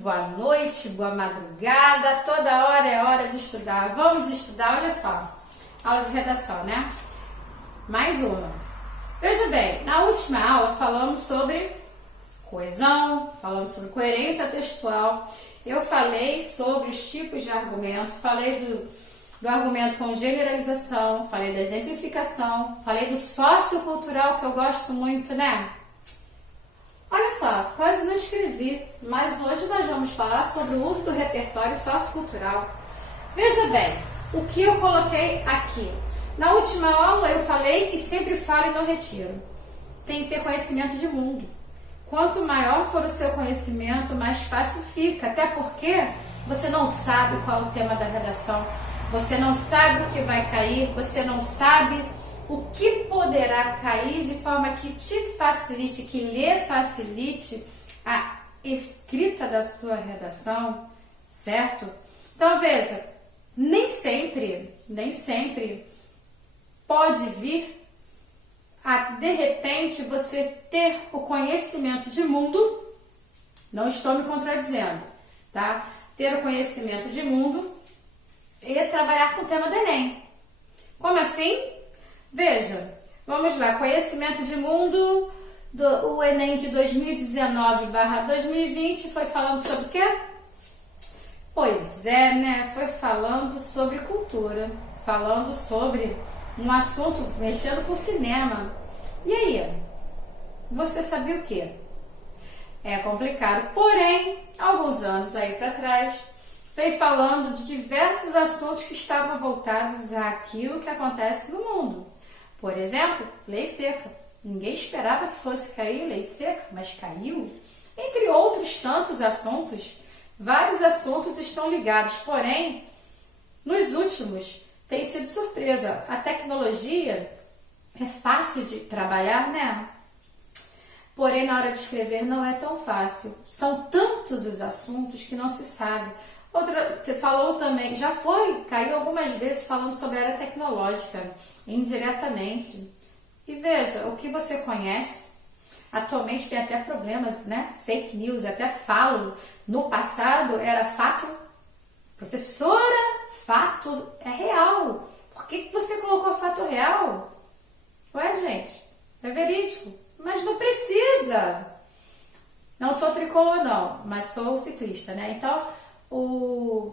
boa noite, boa madrugada, toda hora é hora de estudar. Vamos estudar, olha só, aula de redação, né? Mais uma. Veja bem, na última aula falamos sobre coesão, falamos sobre coerência textual, eu falei sobre os tipos de argumento, falei do argumento com generalização, falei da exemplificação, falei do sociocultural, que eu gosto muito, né? Olha só, quase não escrevi, mas hoje nós vamos falar sobre o uso do repertório sociocultural. Veja bem, o que eu coloquei aqui. Na última aula eu falei e sempre falo e não retiro. Tem que ter conhecimento de mundo. Quanto maior for o seu conhecimento, mais fácil fica. Até porque você não sabe qual é o tema da redação, você não sabe o que vai cair, você não sabe o que poderá cair de forma que te facilite, que lhe facilite a escrita da sua redação, certo? Então veja, nem sempre pode vir a, de repente, você ter o conhecimento de mundo, não estou me contradizendo, tá? Ter o conhecimento de mundo e trabalhar com o tema do Enem. Como assim? Veja, vamos lá, conhecimento de mundo, o Enem de 2019/2020 foi falando sobre o quê? Pois é, né? Foi falando sobre cultura, falando sobre um assunto mexendo com cinema. E aí, você sabia o quê? É complicado, porém, alguns anos aí para trás, veio falando de diversos assuntos que estavam voltados àquilo que acontece no mundo. Por exemplo, lei seca. Ninguém esperava que fosse cair lei seca, mas caiu. Entre outros tantos assuntos, vários assuntos estão ligados, porém, nos últimos, tem sido surpresa. A tecnologia é fácil de trabalhar, né? Porém, na hora de escrever não é tão fácil. São tantos os assuntos que não se sabe. Outra, você falou também, caiu algumas vezes falando sobre a área tecnológica, indiretamente. E veja, o que você conhece, atualmente tem até problemas, né? Fake news, até falo, no passado era fato, professora, fato é real. Por que você colocou fato real? Ué, gente, é verídico, mas não precisa. Não sou tricolor não, mas sou ciclista, né? Então, o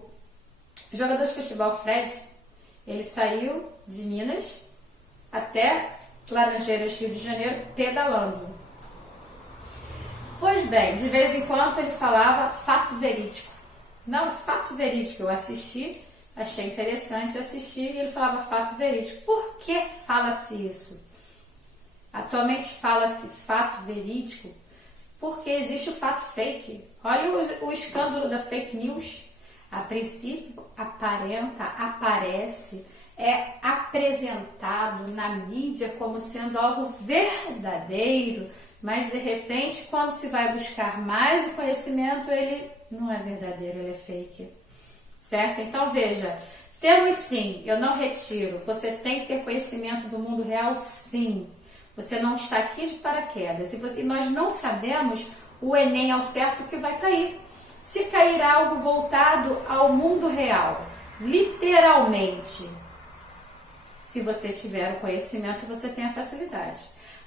jogador de futebol Fred, ele saiu de Minas até Laranjeiras, Rio de Janeiro, pedalando. Pois bem, de vez em quando ele falava fato verídico. Não, fato verídico, eu assisti, achei interessante assistir e ele falava fato verídico. Por que fala-se isso? Atualmente fala-se fato verídico porque existe o fato fake. Olha o escândalo da fake news. A princípio, aparece, é apresentado na mídia como sendo algo verdadeiro, mas de repente, quando se vai buscar mais o conhecimento, ele não é verdadeiro, ele é fake. Certo? Então, veja, temos sim, eu não retiro, você tem que ter conhecimento do mundo real, sim. Você não está aqui de paraquedas e nós não sabemos o Enem ao certo que vai cair. Se cair algo voltado ao mundo real, literalmente, se você tiver o conhecimento, você tem a facilidade.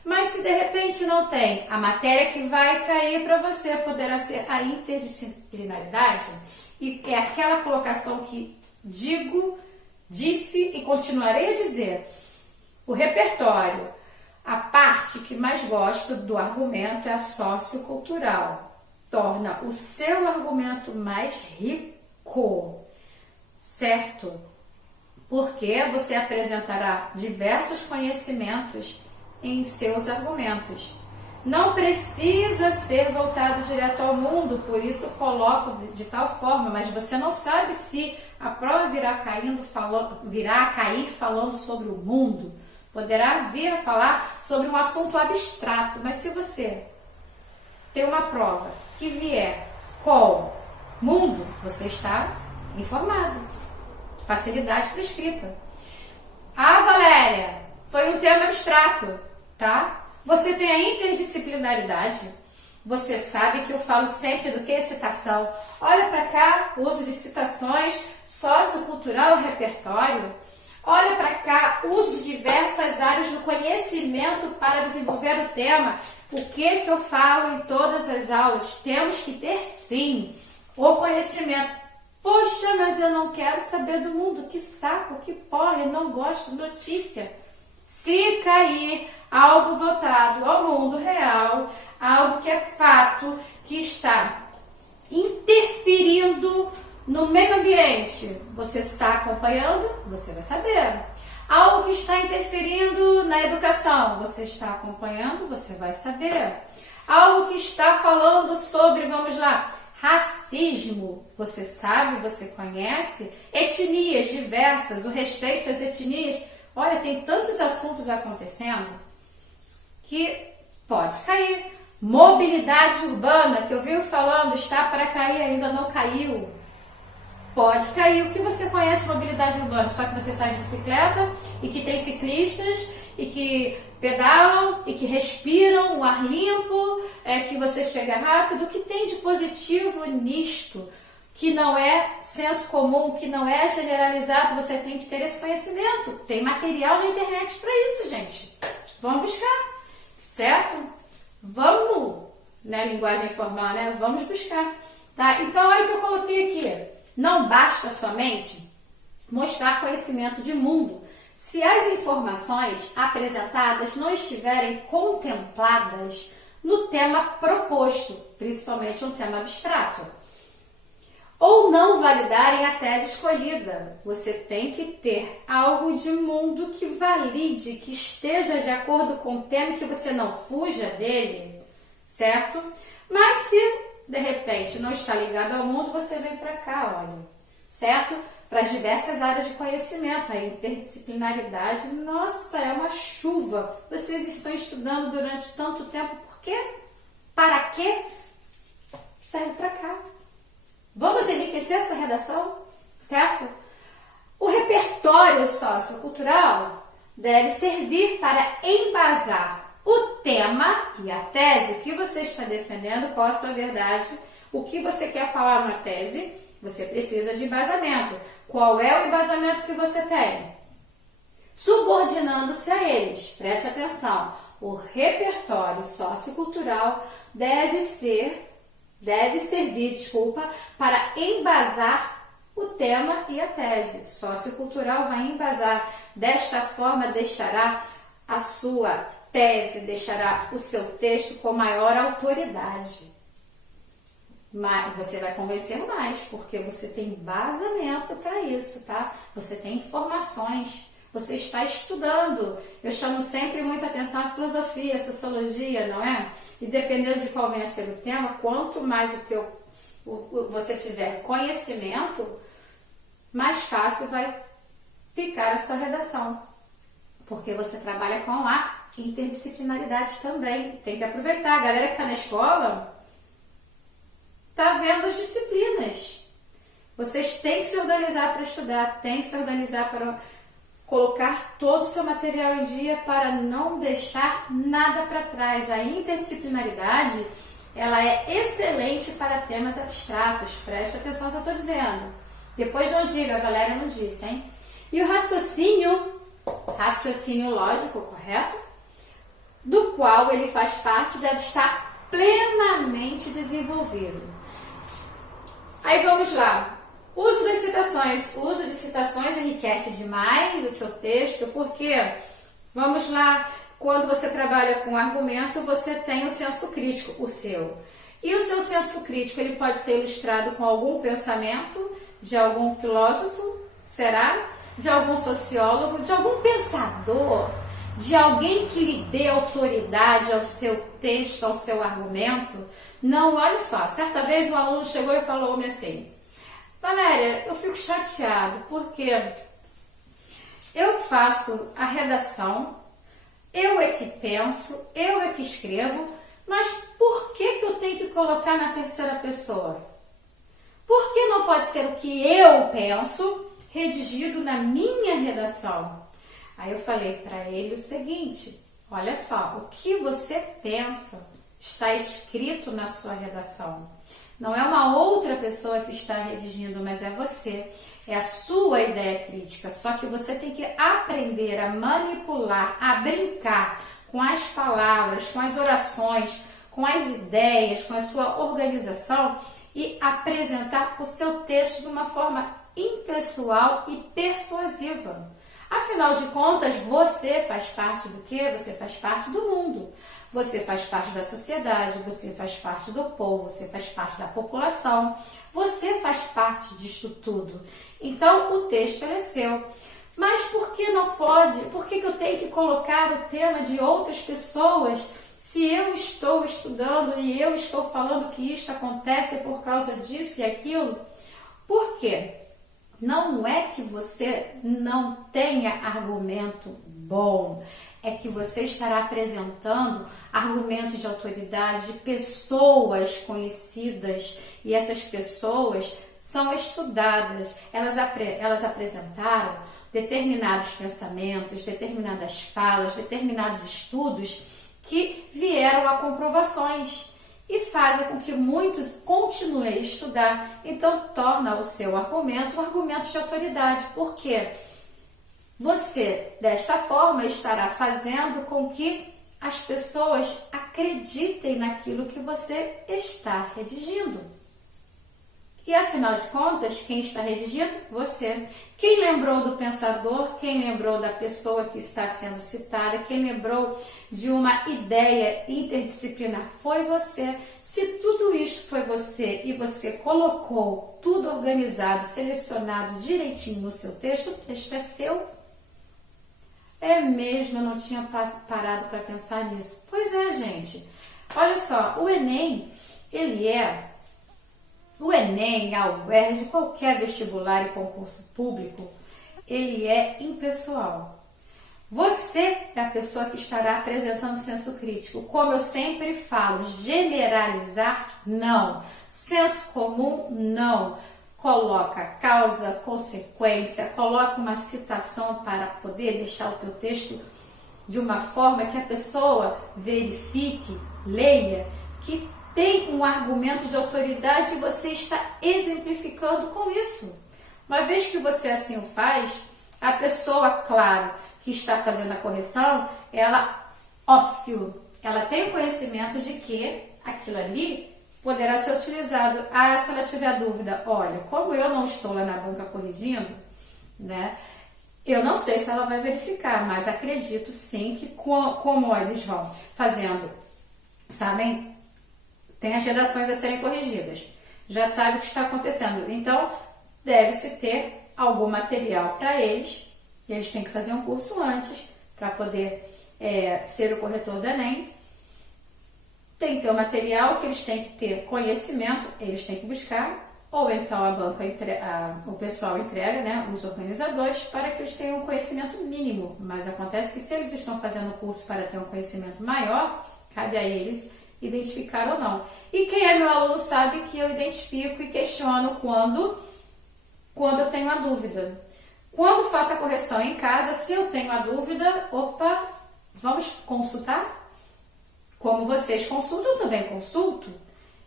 Mas se de repente não tem, a matéria que vai cair para você poderá ser a interdisciplinaridade, e é aquela colocação que disse e continuarei a dizer, o repertório. A parte que mais gosto do argumento é a sociocultural. Torna o seu argumento mais rico, certo? Porque você apresentará diversos conhecimentos em seus argumentos. Não precisa ser voltado direto ao mundo, por isso coloco de tal forma, mas você não sabe se a prova virá a cair falando sobre o mundo. Poderá vir a falar sobre um assunto abstrato, mas se você tem uma prova que vier com mundo, você está informado. Facilidade para escrita. Ah, Valéria, foi um tema abstrato, tá? Você tem a interdisciplinaridade, Você sabe que eu falo sempre do que? Citação. Olha para cá, uso de citações, sociocultural e repertório. Olha para cá, uso de diversas áreas do conhecimento para desenvolver o tema. O que eu falo em todas as aulas? Temos que ter, sim, o conhecimento. Poxa, mas eu não quero saber do mundo. Que saco, que porra, eu não gosto de notícia. Se cair algo voltado ao mundo real, algo que é fato, que está interferindo no meio ambiente, você está acompanhando, você vai saber. Algo que está interferindo na educação, você está acompanhando, você vai saber. Algo que está falando sobre, vamos lá, racismo, você sabe, você conhece. Etnias diversas, o respeito às etnias. Olha, tem tantos assuntos acontecendo que pode cair. Mobilidade urbana, que eu venho falando, está para cair, ainda não caiu. Pode cair. O que você conhece de mobilidade urbana? Só que você sai de bicicleta e que tem ciclistas e que pedalam e que respiram o ar limpo, que você chega rápido. O que tem de positivo nisto? Que não é senso comum, que não é generalizado, você tem que ter esse conhecimento. Tem material na internet para isso, gente. Vamos buscar, certo? Vamos, né? Linguagem informal, né? Vamos buscar, tá? Então, olha o que eu coloquei aqui. Não basta somente mostrar conhecimento de mundo. Se as informações apresentadas não estiverem contempladas no tema proposto, principalmente um tema abstrato, ou não validarem a tese escolhida. Você tem que ter algo de mundo que valide, que esteja de acordo com o tema, que você não fuja dele, certo? Mas se, de repente, não está ligado ao mundo, você vem para cá, olha, certo? Para as diversas áreas de conhecimento, a interdisciplinaridade, nossa, é uma chuva. Vocês estão estudando durante tanto tempo, por quê? Para quê? Serve para cá. Vamos enriquecer essa redação, certo? O repertório sociocultural deve servir para embasar o tema e a tese que você está defendendo, qual a sua verdade, o que você quer falar na tese, você precisa de embasamento. Qual é o embasamento que você tem? Subordinando-se a eles, preste atenção, o repertório sociocultural deve servir, para embasar o tema e a tese. Sociocultural vai embasar. Desta forma, deixará a sua tese, deixará o seu texto com maior autoridade. Mas você vai convencer mais, porque você tem embasamento para isso, tá? Você tem informações. Você está estudando. Eu chamo sempre muita atenção à filosofia, à sociologia, não é? E dependendo de qual venha a ser o tema, quanto mais você tiver conhecimento, mais fácil vai ficar a sua redação. Porque você trabalha com a interdisciplinaridade também. Tem que aproveitar. A galera que está na escola está vendo as disciplinas. Vocês têm que se organizar para estudar, têm que se organizar para colocar todo o seu material em dia para não deixar nada para trás. A interdisciplinaridade, ela é excelente para temas abstratos. Preste atenção no que eu estou dizendo. Depois não diga, a Valéria não disse, hein? E o raciocínio lógico, correto? Do qual ele faz parte, deve estar plenamente desenvolvido. Aí vamos lá. Uso das citações. O uso de citações enriquece demais o seu texto, porque, vamos lá, quando você trabalha com argumento, você tem o senso crítico, o seu. E o seu senso crítico, ele pode ser ilustrado com algum pensamento de algum filósofo, será? De algum sociólogo, de algum pensador, de alguém que lhe dê autoridade ao seu texto, ao seu argumento. Não, olha só, certa vez um aluno chegou e falou-me assim: Valéria, eu fico chateado porque eu faço a redação, eu é que penso, eu é que escrevo, mas por que eu tenho que colocar na terceira pessoa? Por que não pode ser o que eu penso redigido na minha redação? Aí eu falei para ele o seguinte: olha só, o que você pensa está escrito na sua redação. Não é uma outra pessoa que está redigindo, mas é você. É a sua ideia crítica. Só que você tem que aprender a manipular, a brincar com as palavras, com as orações, com as ideias, com a sua organização e apresentar o seu texto de uma forma impessoal e persuasiva. Afinal de contas, você faz parte do quê? Você faz parte do mundo. Você faz parte da sociedade, você faz parte do povo, você faz parte da população, você faz parte disso tudo. Então, o texto é seu. Mas por que não pode? Por que eu tenho que colocar o tema de outras pessoas se eu estou estudando e eu estou falando que isto acontece por causa disso e aquilo? Por quê? Não é que você não tenha argumento bom, é que você estará apresentando argumentos de autoridade de pessoas conhecidas e essas pessoas são estudadas, elas apresentaram determinados pensamentos, determinadas falas, determinados estudos que vieram a comprovações e fazem com que muitos continuem a estudar. Então, torna o seu argumento um argumento de autoridade. Por quê? Você, desta forma, estará fazendo com que as pessoas acreditem naquilo que você está redigindo. E, afinal de contas, quem está redigindo? Você. Quem lembrou do pensador, quem lembrou da pessoa que está sendo citada, quem lembrou de uma ideia interdisciplinar foi você. Se tudo isso foi você e você colocou tudo organizado, selecionado direitinho no seu texto, o texto é seu. É mesmo, eu não tinha parado para pensar nisso. Pois é, gente. Olha só, o Enem, a UERJ, qualquer vestibular e concurso público, ele é impessoal. Você é a pessoa que estará apresentando senso crítico. Como eu sempre falo, generalizar, não. Senso comum, não. Coloca causa, consequência, coloca uma citação para poder deixar o teu texto de uma forma que a pessoa verifique, leia, que tem um argumento de autoridade e você está exemplificando com isso. Uma vez que você assim o faz, a pessoa, claro, que está fazendo a correção, ela tem o conhecimento de que aquilo ali poderá ser utilizado. Se ela tiver dúvida, olha, como eu não estou lá na banca corrigindo, né, eu não sei se ela vai verificar, mas acredito sim que como eles vão fazendo, sabem, tem as redações a serem corrigidas, já sabe o que está acontecendo, então deve-se ter algum material para eles, e eles têm que fazer um curso antes para poder ser o corretor do Enem. Tem que ter o material que eles têm que ter conhecimento, eles têm que buscar, ou então a banca o pessoal entrega, né, os organizadores, para que eles tenham um conhecimento mínimo. Mas acontece que se eles estão fazendo o curso para ter um conhecimento maior, cabe a eles identificar ou não. E quem é meu aluno sabe que eu identifico e questiono quando eu tenho a dúvida. Quando faço a correção em casa, se eu tenho a dúvida, vamos consultar? Como vocês consultam, eu também consulto.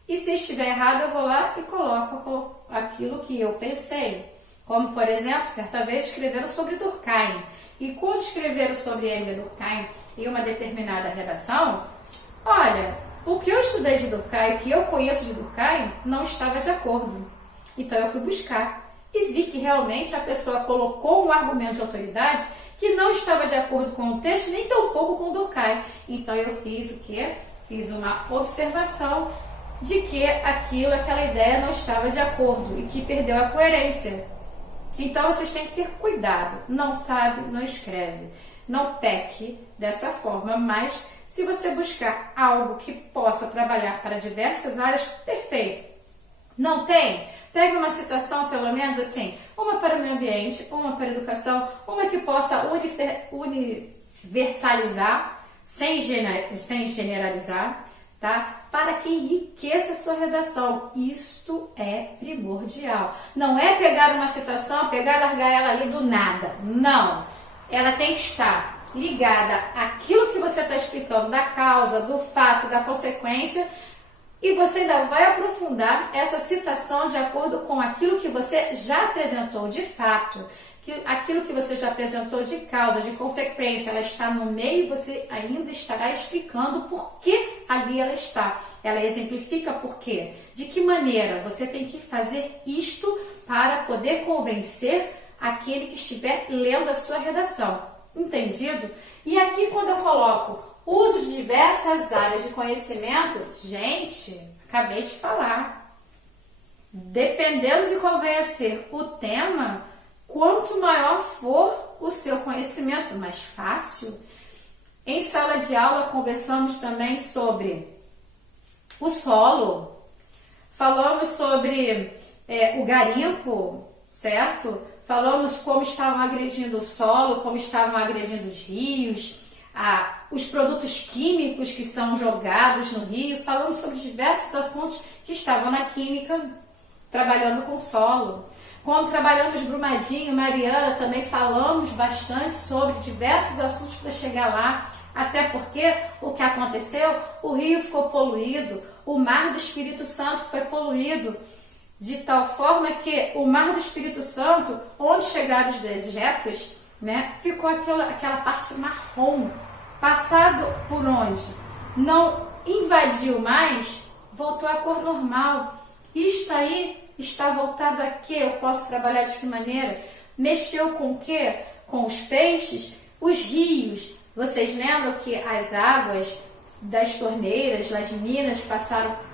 E se estiver errado, eu vou lá e coloco aquilo que eu pensei. Como, por exemplo, certa vez escreveram sobre Durkheim. E quando escreveram sobre Emile Durkheim em uma determinada redação, olha, o que eu estudei de Durkheim, o que eu conheço de Durkheim, não estava de acordo. Então eu fui buscar e vi que realmente a pessoa colocou um argumento de autoridade que não estava de acordo com o texto, nem tampouco com Durkheim. Então eu fiz o quê? Fiz uma observação de que aquela ideia não estava de acordo e que perdeu a coerência. Então vocês têm que ter cuidado. Não sabe, não escreve. Não peque dessa forma, mas se você buscar algo que possa trabalhar para diversas áreas, perfeito. Não tem? Pegue uma citação, pelo menos assim, uma para o meio ambiente, uma para a educação, uma que possa universalizar, sem generalizar, tá? Para que enriqueça a sua redação. Isto é primordial. Não é pegar uma citação, largar ela ali do nada. Não. Ela tem que estar ligada àquilo que você está explicando, da causa, do fato, da consequência, e você ainda vai aprofundar essa citação de acordo com aquilo que você já apresentou de fato, aquilo que você já apresentou de causa, de consequência, ela está no meio e você ainda estará explicando por que ali ela está. Ela exemplifica por quê. De que maneira você tem que fazer isto para poder convencer aquele que estiver lendo a sua redação. Entendido? E aqui quando eu coloco uso de diversas áreas de conhecimento, gente, acabei de falar. Dependendo de qual venha a ser o tema, quanto maior for o seu conhecimento, mais fácil. Em sala de aula conversamos também sobre o solo, falamos sobre o garimpo, certo? Falamos como estavam agredindo o solo, como estavam agredindo os rios, os produtos químicos que são jogados no rio. Falamos sobre diversos assuntos que estavam na química, trabalhando com solo. Quando trabalhamos Brumadinho, Mariana, também falamos bastante sobre diversos assuntos para chegar lá. Até porque o que aconteceu, o rio ficou poluído, o mar do Espírito Santo foi poluído, de tal forma que o mar do Espírito Santo, onde chegaram os dejetos, né, ficou aquela parte marrom. Passado por onde não invadiu mais, voltou à cor normal. Isto aí está voltado a quê? Eu posso trabalhar de que maneira? Mexeu com o quê? Com os peixes, os rios. Vocês lembram que as águas das torneiras lá de Minas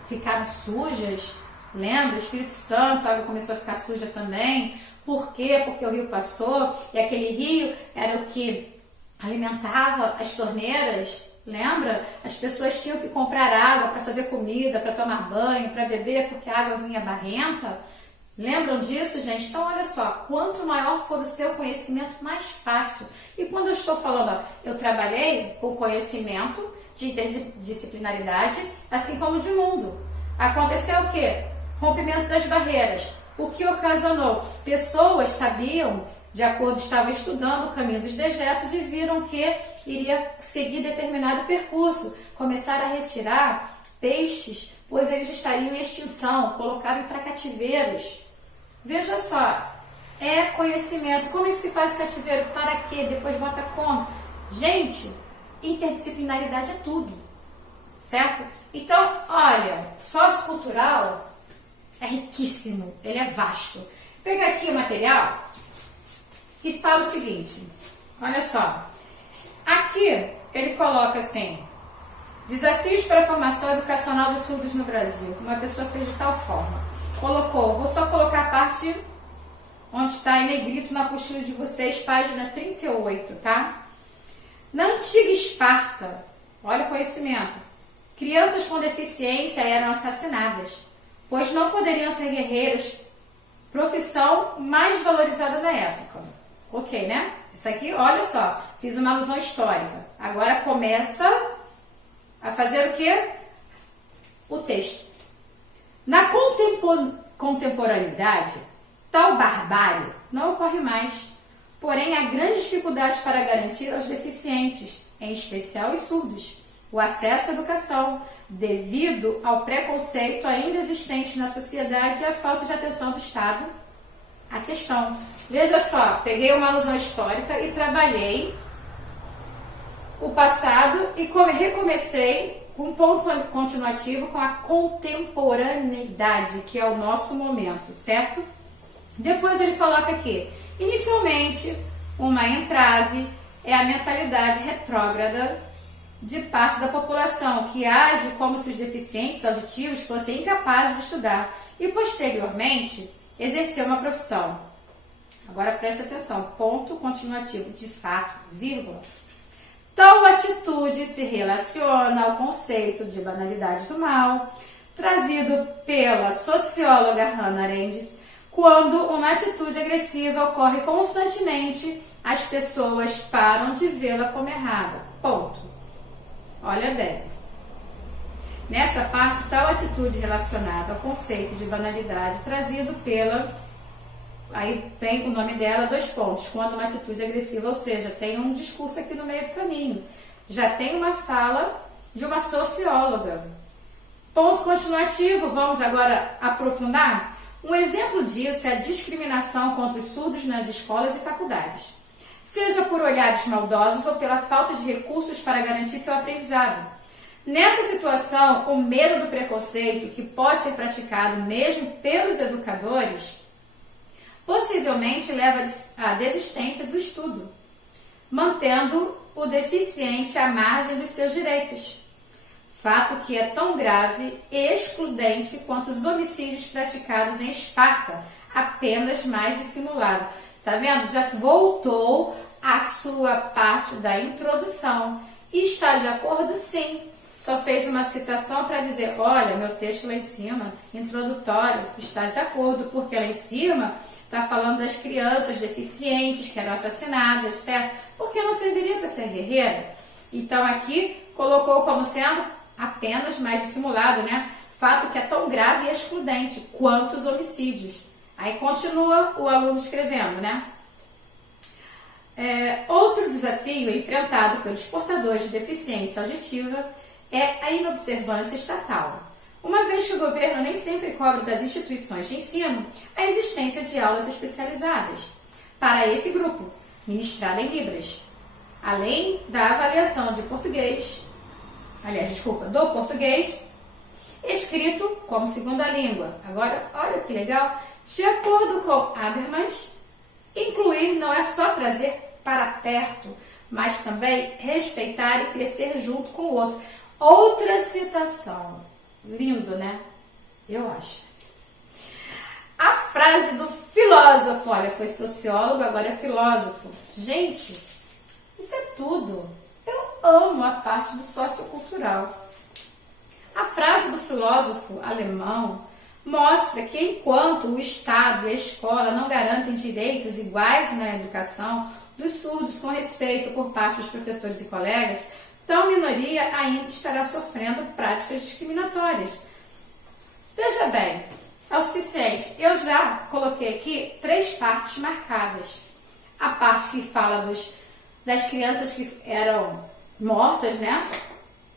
ficaram sujas? Lembra? O Espírito Santo, a água começou a ficar suja também. Por quê? Porque o rio passou e aquele rio era o que alimentava as torneiras. Lembra? As pessoas tinham que comprar água para fazer comida, para tomar banho, para beber, porque a água vinha barrenta. Lembram disso, gente? Então, olha só, quanto maior for o seu conhecimento, mais fácil. E quando eu estou falando, eu trabalhei com conhecimento de interdisciplinaridade, assim como de mundo. Aconteceu o quê? Rompimento das barreiras. O que ocasionou? Pessoas sabiam, de acordo, estavam estudando o caminho dos dejetos e viram que iria seguir determinado percurso. Começaram a retirar peixes, pois eles estariam em extinção, colocaram para cativeiros. Veja só, é conhecimento. Como é que se faz cativeiro? Para quê? Depois bota como? Gente, interdisciplinaridade é tudo, certo? Então, olha, sociocultural é riquíssimo, ele é vasto. Vou pegar aqui o material que fala o seguinte, olha só. Aqui ele coloca assim, desafios para a formação educacional dos surdos no Brasil. Uma pessoa fez de tal forma. Colocou, vou só colocar a parte onde está em negrito na apostila de vocês, página 38, tá? Na antiga Esparta, olha o conhecimento, crianças com deficiência eram assassinadas, pois não poderiam ser guerreiros, profissão mais valorizada na época. Ok, né? Isso aqui, olha só, fiz uma alusão histórica. Agora começa a fazer o quê? O texto. Na contemporaneidade, tal barbárie não ocorre mais, porém há grandes dificuldades para garantir aos deficientes, em especial os surdos, o acesso à educação, devido ao preconceito ainda existente na sociedade e à falta de atenção do Estado à questão. Veja só, peguei uma alusão histórica e trabalhei o passado e recomecei um ponto continuativo com a contemporaneidade, que é o nosso momento, certo? Depois ele coloca aqui, inicialmente, uma entrave é a mentalidade retrógrada de parte da população, que age como se os deficientes auditivos fossem incapazes de estudar e, posteriormente, exercer uma profissão. Agora preste atenção, ponto continuativo, de fato, vírgula. Tal atitude se relaciona ao conceito de banalidade do mal, trazido pela socióloga Hannah Arendt. Quando uma atitude agressiva ocorre constantemente, as pessoas param de vê-la como errada. Ponto. Olha bem. Nessa parte, tal atitude relacionada ao conceito de banalidade trazido pela aí vem o nome dela, 2 pontos, quando uma atitude agressiva, ou seja, tem um discurso aqui no meio do caminho. Já tem uma fala de uma socióloga. Ponto continuativo, vamos agora aprofundar? Um exemplo disso é a discriminação contra os surdos nas escolas e faculdades, seja por olhares maldosos ou pela falta de recursos para garantir seu aprendizado. Nessa situação, o medo do preconceito, que pode ser praticado mesmo pelos educadores, possivelmente leva à desistência do estudo, mantendo o deficiente à margem dos seus direitos. Fato que é tão grave e excludente quanto os homicídios praticados em Esparta, apenas mais dissimulado. Tá vendo? Já voltou a sua parte da introdução. E está de acordo? Sim. Só fez uma citação para dizer, olha, meu texto lá em cima, introdutório, está de acordo, porque lá em cima está falando das crianças deficientes que eram assassinadas, certo? Porque não serviria para ser guerreira. Então aqui colocou como sendo apenas mais dissimulado, né? Fato que é tão grave e excludente quanto os homicídios. Aí continua o aluno escrevendo, né? Outro desafio enfrentado pelos portadores de deficiência auditiva é a inobservância estatal. Uma vez que o governo nem sempre cobra das instituições de ensino a existência de aulas especializadas para esse grupo, ministrada em Libras, além da avaliação de português, do português, escrito como segunda língua. Agora, olha que legal, de acordo com Habermas, incluir não é só trazer para perto, mas também respeitar e crescer junto com o outro. Outra citação. Lindo, né? Eu acho. A frase do filósofo, olha, foi sociólogo, agora é filósofo. Gente, isso é tudo. Eu amo a parte do sociocultural. A frase do filósofo alemão mostra que enquanto o Estado e a escola não garantem direitos iguais na educação dos surdos com respeito por parte dos professores e colegas, tal minoria ainda estará sofrendo práticas discriminatórias. Veja bem, é o suficiente. Eu já coloquei aqui 3 partes marcadas. A parte que fala das crianças que eram mortas, né?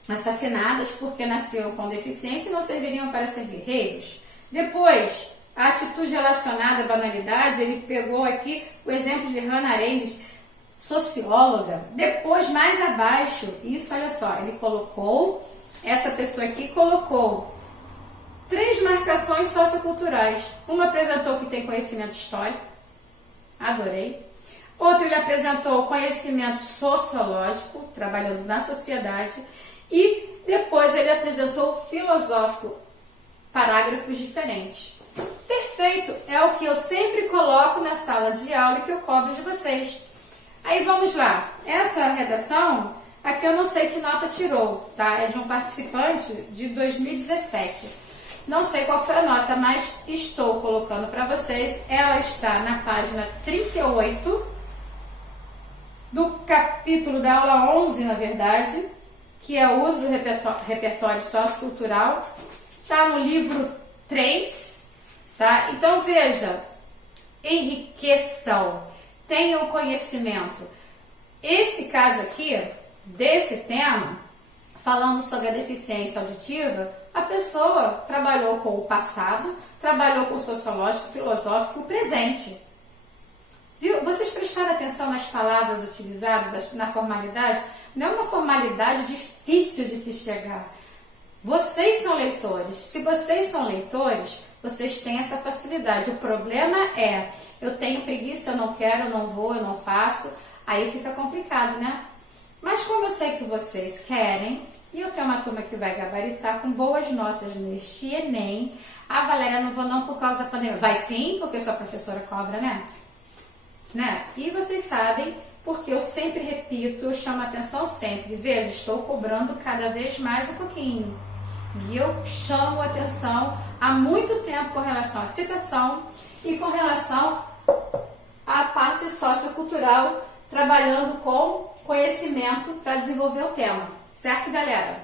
Assassinadas porque nasceram com deficiência e não serviriam para ser guerreiros. Depois, a atitude relacionada à banalidade, ele pegou aqui o exemplo de Hannah Arendt, socióloga. Depois, mais abaixo, isso, olha só, ele colocou, essa pessoa aqui colocou 3 marcações socioculturais. Uma apresentou que tem conhecimento histórico, adorei. Outra, ele apresentou conhecimento sociológico, trabalhando na sociedade. E depois ele apresentou o filosófico, parágrafos diferentes. Perfeito, é o que eu sempre coloco na sala de aula e que eu cobro de vocês. Aí vamos lá, essa redação, aqui eu não sei que nota tirou, tá? É de um participante de 2017. Não sei qual foi a nota, mas estou colocando para vocês. Ela está na página 38 do capítulo da aula 11, na verdade, que é o uso do repertório sociocultural. Está no livro 3, tá? Então veja, enriqueçam. Tenham conhecimento. Esse caso aqui, desse tema, falando sobre a deficiência auditiva, a pessoa trabalhou com o passado, trabalhou com o sociológico, o filosófico e o presente. Viu? Vocês prestaram atenção nas palavras utilizadas, na formalidade? Não é uma formalidade difícil de se chegar. Vocês são leitores. Se vocês são leitores, vocês têm essa facilidade. O problema é, eu tenho preguiça, eu não quero, eu não vou, eu não faço. Aí fica complicado, né? Mas como eu sei que vocês querem, e eu tenho uma turma que vai gabaritar com boas notas neste Enem. Ah, Valéria, não vou não por causa da pandemia. Vai sim, porque sua professora cobra, né? E vocês sabem, porque eu sempre repito, eu chamo a atenção sempre. Veja, estou cobrando cada vez mais um pouquinho. E eu chamo a atenção há muito tempo com relação à citação e com relação à parte sociocultural, trabalhando com conhecimento para desenvolver o tema. Certo, galera?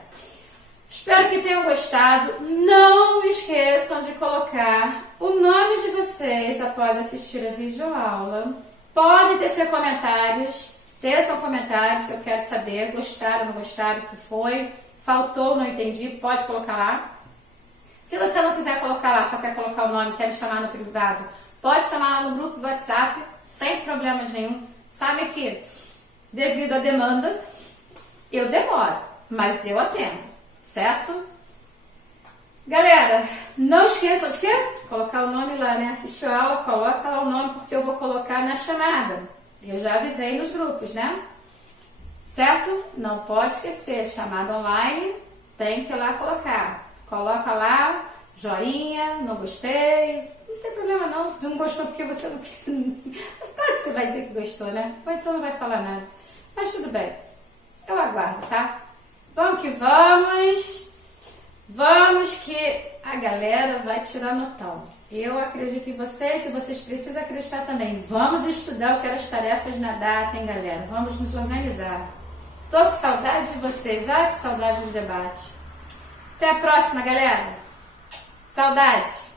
Espero que tenham gostado. Não esqueçam de colocar o nome de vocês após assistir a videoaula. Podem tecer comentários, teçam comentários, eu quero saber, gostaram, não gostaram, o que foi, faltou, não entendi, pode colocar lá. Se você não quiser colocar lá, só quer colocar o nome, quer me chamar no privado, pode chamar lá no grupo do WhatsApp, sem problemas nenhum. Sabe que, devido à demanda, eu demoro, mas eu atendo, certo? Galera, não esqueçam de quê? Colocar o nome lá, né? Assistiu a aula, coloca lá o nome, porque eu vou colocar na chamada. Eu já avisei nos grupos, né? Certo? Não pode esquecer, chamada online, tem que ir lá colocar. Coloca lá, joinha, não gostei. Não tem problema não, não gostou porque você não quer. Claro que você vai dizer que gostou, né? Ou então não vai falar nada. Mas tudo bem, eu aguardo, tá? Vamos que vamos. Vamos que a galera vai tirar notão. Eu acredito em vocês, se vocês precisam acreditar também. Vamos estudar, eu quero as tarefas na data, hein, galera? Vamos nos organizar. Tô com saudade de vocês, ai que saudade do debate. Até a próxima, galera. Saudades.